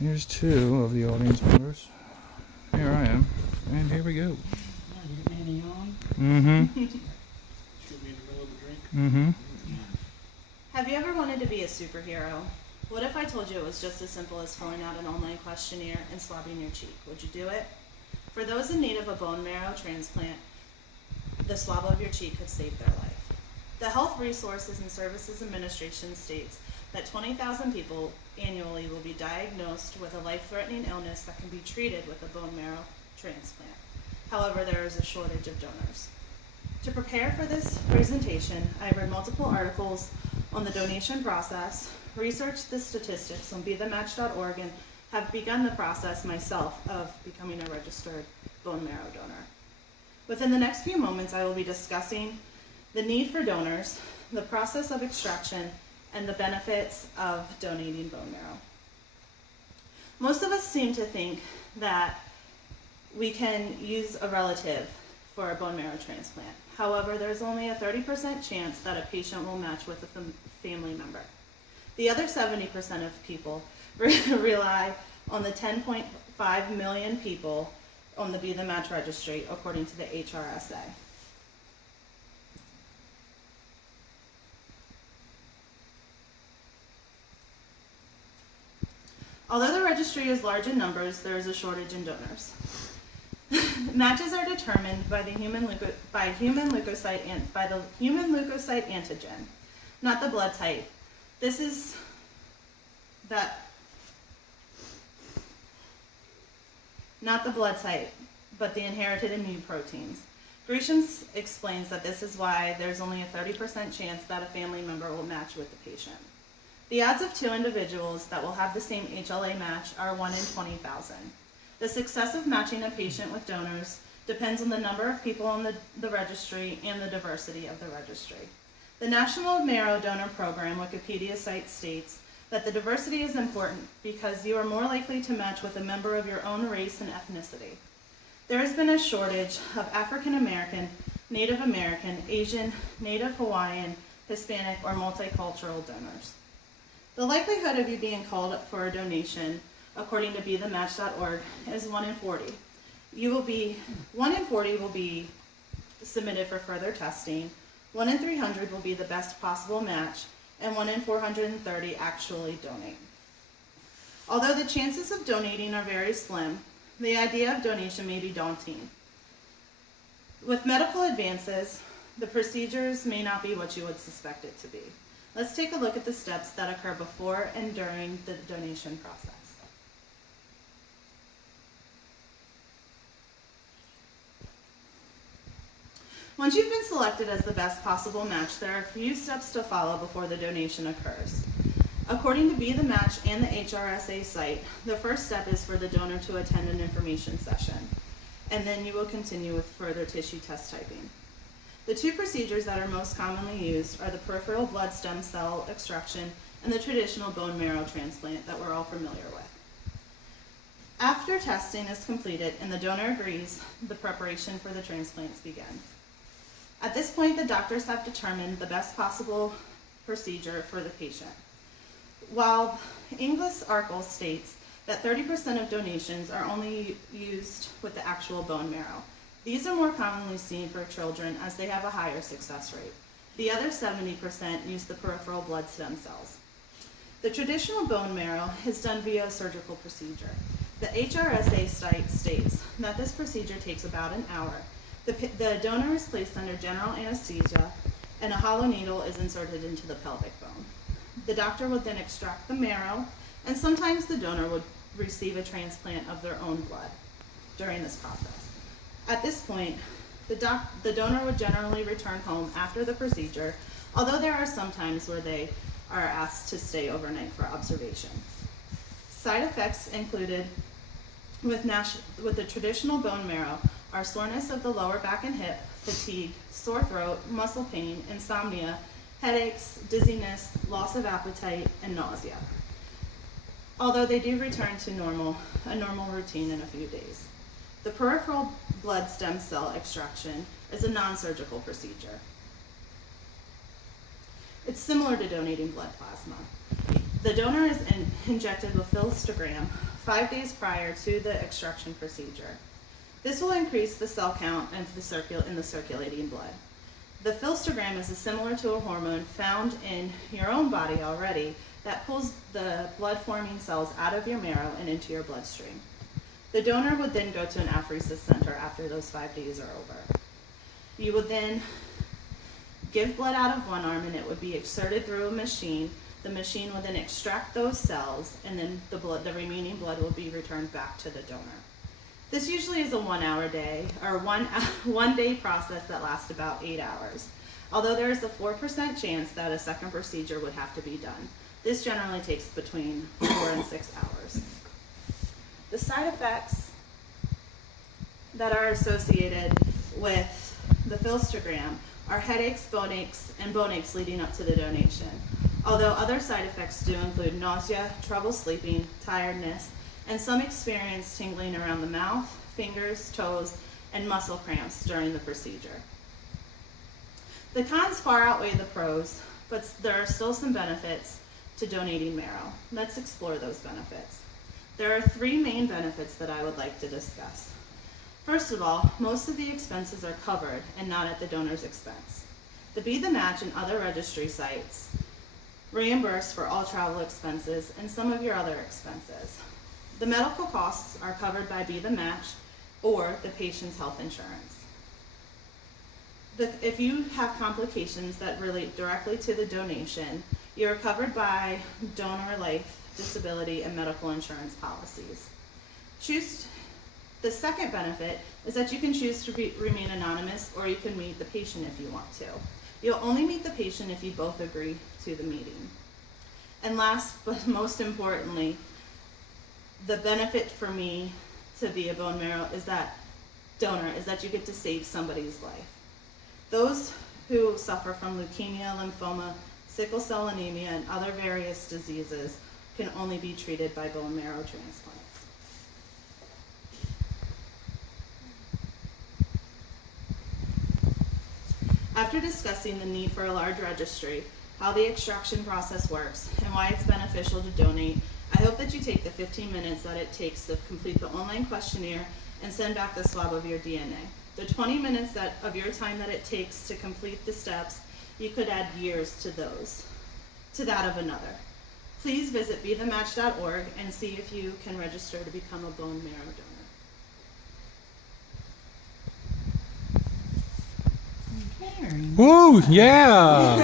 Here's two of the audience members. Here I am, and here we go. You get me any on? Mm-hmm. Should be in the middle of a drink. Mm-hmm. Have you ever wanted to be a superhero? What if I told you it was just as simple as filling out an online questionnaire and swabbing your cheek? Would you do it? For those in need of a bone marrow transplant, the swab of your cheek could save their life. The Health Resources and Services Administration states that 20,000 people annually will be diagnosed with a life-threatening illness that can be treated with a bone marrow transplant. However, there is a shortage of donors. To prepare for this presentation, I read multiple articles on the donation process, researched the statistics on BeTheMatch.org, and have begun the process myself of becoming a registered bone marrow donor. Within the next few moments, I will be discussing the need for donors, the process of extraction, and the benefits of donating bone marrow. Most of us seem to think that we can use a relative for a bone marrow transplant. However, there's only a 30% chance that a patient will match with a family member. The other 70% of people rely on the 10.5 million people on the Be the Match registry, according to the HRSA. Although the registry is large in numbers, there is a shortage in donors. Matches are determined by the human leukocyte antigen, not the blood type. This is not the blood type, but the inherited immune proteins. Grecian explains that this is why there's only a 30% chance that a family member will match with the patient. The odds of two individuals that will have the same HLA match are 1 in 20,000. The success of matching a patient with donors depends on the number of people on the registry and the diversity of the registry. The National Marrow Donor Program Wikipedia site states that the diversity is important because you are more likely to match with a member of your own race and ethnicity. There has been a shortage of African American, Native American, Asian, Native Hawaiian, Hispanic, or multicultural donors. The likelihood of you being called for a donation, according to BeTheMatch.org, is 1 in 40. 1 in 40 will be submitted for further testing, 1 in 300 will be the best possible match, and 1 in 430 actually donate. Although the chances of donating are very slim, the idea of donation may be daunting. With medical advances, the procedures may not be what you would suspect it to be. Let's take a look at the steps that occur before and during the donation process. Once you've been selected as the best possible match, there are a few steps to follow before the donation occurs. According to Be the Match and the HRSA site, the first step is for the donor to attend an information session, and then you will continue with further tissue test typing. The two procedures that are most commonly used are the peripheral blood stem cell extraction and the traditional bone marrow transplant that we're all familiar with. After testing is completed and the donor agrees, the preparation for the transplants begin. At this point, the doctors have determined the best possible procedure for the patient. While Inglis article states that 30% of donations are only used with the actual bone marrow, these are more commonly seen for children as they have a higher success rate. The other 70% use the peripheral blood stem cells. The traditional bone marrow is done via a surgical procedure. The HRSA site states that this procedure takes about an hour. The donor is placed under general anesthesia and a hollow needle is inserted into the pelvic bone. The doctor would then extract the marrow, and sometimes the donor would receive a transplant of their own blood during this process. At this point, the donor would generally return home after the procedure, although there are some times where they are asked to stay overnight for observation. Side effects included with the traditional bone marrow are soreness of the lower back and hip, fatigue, sore throat, muscle pain, insomnia, headaches, dizziness, loss of appetite, and nausea. Although they do return to a normal routine in a few days. The peripheral blood stem cell extraction is a non-surgical procedure. It's similar to donating blood plasma. The donor is injected with filstogram 5 days prior to the extraction procedure. This will increase the cell count in the circulating blood. The filstogram is similar to a hormone found in your own body already that pulls the blood-forming cells out of your marrow and into your bloodstream. The donor would then go to an apheresis center after those 5 days are over. You would then give blood out of one arm and it would be exerted through a machine. The machine would then extract those cells and then the remaining blood will be returned back to the donor. This usually is a 1 hour day or one day process that lasts about 8 hours. Although there is a 4% chance that a second procedure would have to be done. This generally takes between 4 and 6 hours. The side effects that are associated with the filstogram are headaches, bone aches leading up to the donation. Although other side effects do include nausea, trouble sleeping, tiredness, and some experience tingling around the mouth, fingers, toes, and muscle cramps during the procedure. The cons far outweigh the pros, but there are still some benefits to donating marrow. Let's explore those benefits. There are 3 main benefits that I would like to discuss. First of all, most of the expenses are covered and not at the donor's expense. The Be the Match and other registry sites reimburse for all travel expenses and some of your other expenses. The medical costs are covered by Be the Match or the patient's health insurance. If you have complications that relate directly to the donation, you are covered by donor life, disability, and medical insurance policies. The second benefit is that you can choose to remain anonymous or you can meet the patient if you want to. You'll only meet the patient if you both agree to the meeting. And last but most importantly, the benefit for me to be a bone marrow donor is that you get to save somebody's life. Those who suffer from leukemia, lymphoma, sickle cell anemia, and other various diseases can only be treated by bone marrow transplants. After discussing the need for a large registry, how the extraction process works, and why it's beneficial to donate, I hope that you take the 15 minutes that it takes to complete the online questionnaire and send back the swab of your DNA. The 20 minutes of your time that it takes to complete the steps, you could add years to that of another. Please visit bethematch.org and see if you can register to become a bone marrow donor. Very Woo! Yeah!